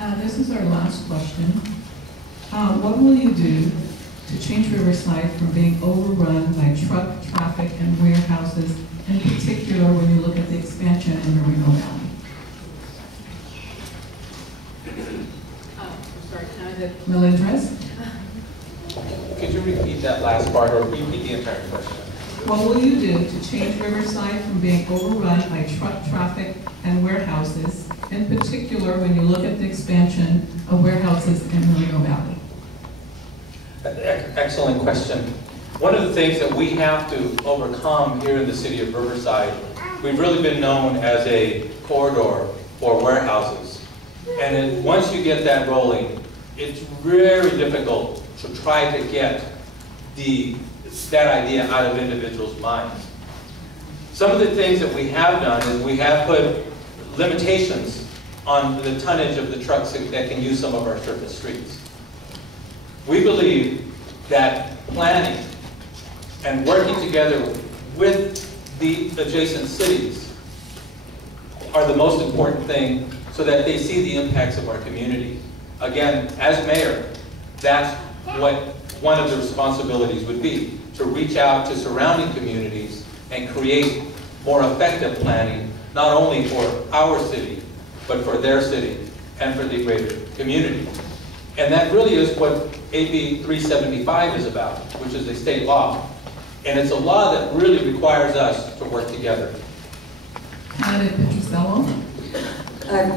This is our last question. What will you do to change Riverside from being overrun by truck traffic and warehouses, in particular when you look at the expansion in Moreno Valley? Melendrez? Could you repeat that last part, or repeat the entire question? What will you do to change Riverside from being overrun by truck traffic and warehouses, in particular when you look at the expansion of warehouses in Moreno Valley? Excellent question. One of the things that we have to overcome here in the city of Riverside, we've really been known as a corridor for warehouses. And then once you get that rolling, it's very difficult to try to get that idea out of individuals' minds. Some of the things that we have done is we have put limitations on the tonnage of the trucks that can use some of our surface streets. We believe that planning and working together with the adjacent cities are the most important thing so that they see the impacts of our community. Again, as mayor, that's what one of the responsibilities would be, to reach out to surrounding communities and create more effective planning, not only for our city, but for their city and for the greater community. And that really is what AB 375 is about, which is a state law. And it's a law that really requires us to work together. Candidate Petrosello?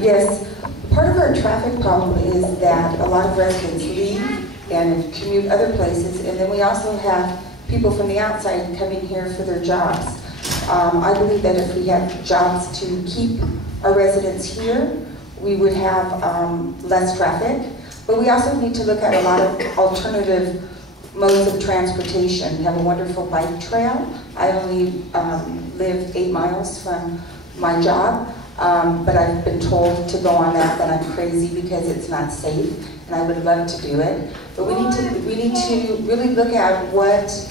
Yes, part of our traffic problem is that a lot of residents leave and commute other places, and then we also have people from the outside coming here for their jobs. I believe that if we had jobs to keep our residents here, we would have less traffic. But we also need to look at a lot of alternative modes of transportation. We have a wonderful bike trail. I only live 8 miles from my job, but I've been told to go on that I'm crazy because it's not safe, and I would love to do it. But we need to really look at what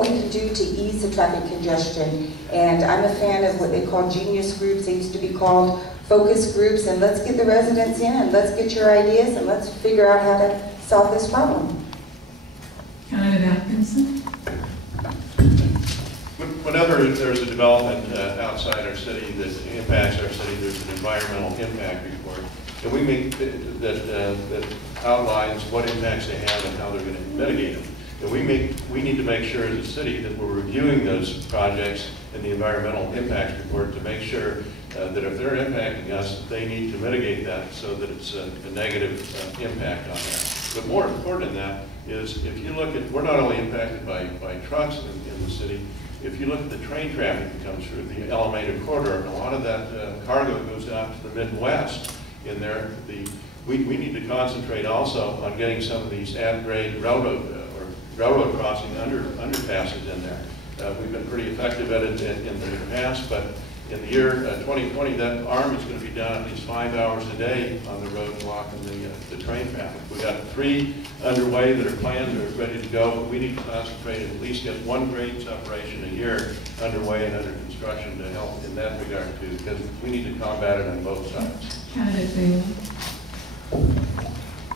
we can do to ease the traffic congestion. And I'm a fan of what they call genius groups. They used to be called focus groups, and let's get the residents in, and let's get your ideas, and let's figure out how to solve this problem. Candidate Atkinson? Whenever there's a development outside our city that impacts our city, there's an environmental impact report. And we make that outlines what impacts they have and how they're going to mitigate them. And we need to make sure as a city that we're reviewing those projects in the environmental impact report to make sure that if they're impacting us, they need to mitigate that so that it's a negative impact on that. But more important than that is if you look at, we're not only impacted by trucks in the city, if you look at the train traffic that comes through the Alameda corridor, and a lot of that cargo goes out to the Midwest in there, we need to concentrate also on getting some of these at-grade railroad crossing underpasses in there. We've been pretty effective at it in the past, but in the year 2020, that arm is going to be down at least 5 hours a day on the road blocking the train traffic. We've got 3 underway that are planned, that are ready to go, but we need to concentrate and at least get 1 grade separation a year underway and under construction to help in that regard too, because we need to combat it on both sides. Candidate Bailey?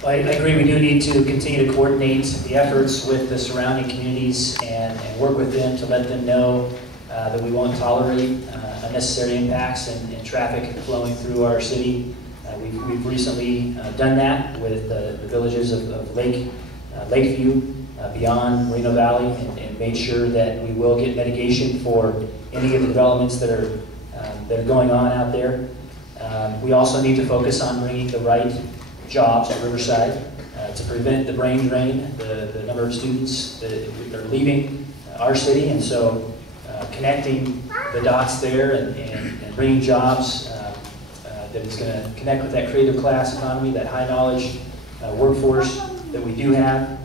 I agree, we do need to continue to coordinate the efforts with the surrounding communities and work with them to let them know that we won't tolerate unnecessary impacts and traffic flowing through our city. We've recently done that with the villages of Lakeview, beyond Moreno Valley, and made sure that we will get mitigation for any of the developments that are going on out there. We also need to focus on bringing the right jobs to Riverside to prevent the brain drain, the number of students that are leaving our city, and so connecting the dots there and bringing jobs that is going to connect with that creative class economy, that high knowledge workforce that we do have.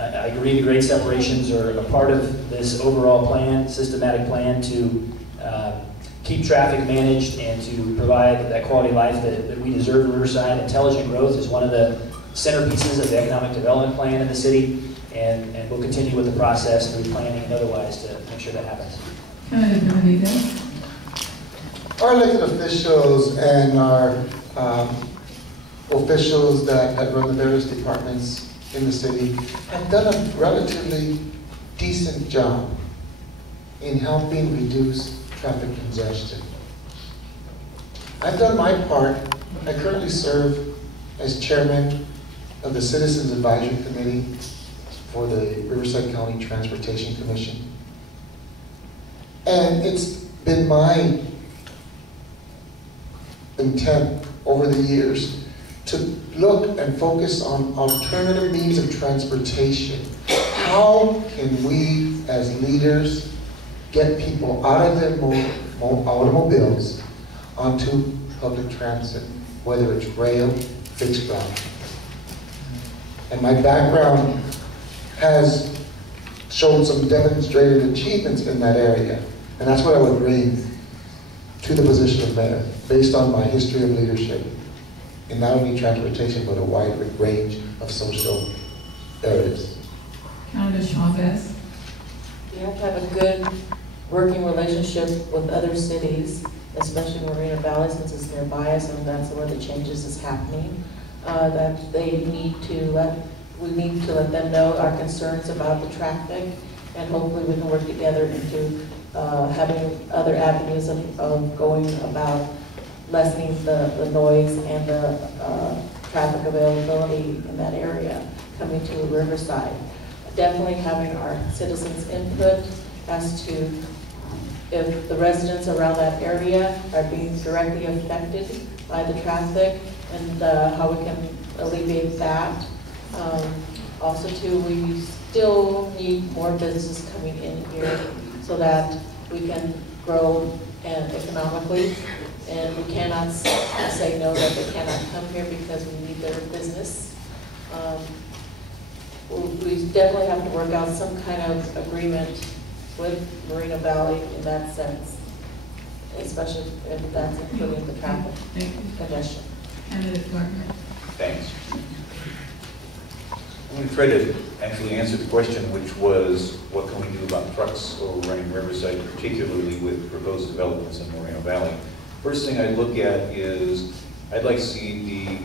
I agree the grade separations are a part of this overall plan, systematic plan to keep traffic managed and to provide that quality of life that we deserve in Riverside. Intelligent growth is one of the centerpieces of the economic development plan in the city, and we'll continue with the process through planning and otherwise to make sure that happens. Our elected officials and our officials that run the various departments in the city have done a relatively decent job in helping reduce traffic congestion. I've done my part. I currently serve as chairman of the Citizens Advisory Committee for the Riverside County Transportation Commission. And it's been my intent over the years to look and focus on alternative means of transportation. How can we as leaders get people out of their automobiles onto public transit, whether it's rail, fixed ground? And my background has shown some demonstrated achievements in that area. And that's what I would bring to the position of mayor, based on my history of leadership in not only transportation, but a wide range of social areas. Canada Chavez. You have to have a good working relationship with other cities, especially Moreno Valley, since it's nearby us, and that's where the changes is happening. That we need to let them know our concerns about the traffic, and hopefully we can work together into having other avenues of going about lessening the noise and the traffic availability in that area coming to Riverside. Definitely having our citizens' input as to if the residents around that area are being directly affected by the traffic, and how we can alleviate that. Also too, we still need more business coming in here so that we can grow and economically, and we cannot say no that they cannot come here because we need their business. We definitely have to work out some kind of agreement with Moreno Valley in that sense, especially if that's including the traffic congestion. Candidate Gardner. Thanks. I'm going to try to actually answer the question, which was, what can we do about trucks overrunning Riverside, particularly with proposed developments in Moreno Valley? First thing I'd look at is, I'd like to see the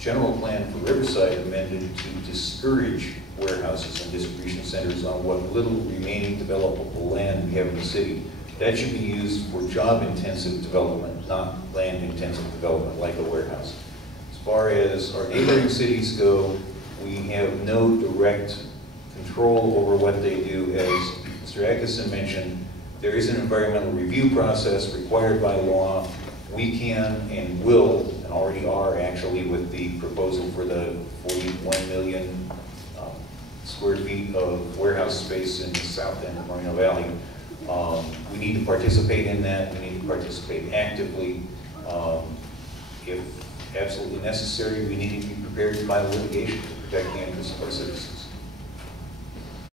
general plan for Riverside amended to discourage warehouses and distribution centers on what little remaining developable land we have in the city. That should be used for job-intensive development, not land-intensive development like a warehouse. As far as our neighboring cities go, we have no direct control over what they do. As Mr. Atkinson mentioned, there is an environmental review process required by law. We can and will, and already are actually, with the proposal for the 41 million square feet of warehouse space in the south end of Moreno Valley. We need to participate in that. We need to participate actively. If absolutely necessary, we need to be prepared to file litigation to protect the interests of our citizens.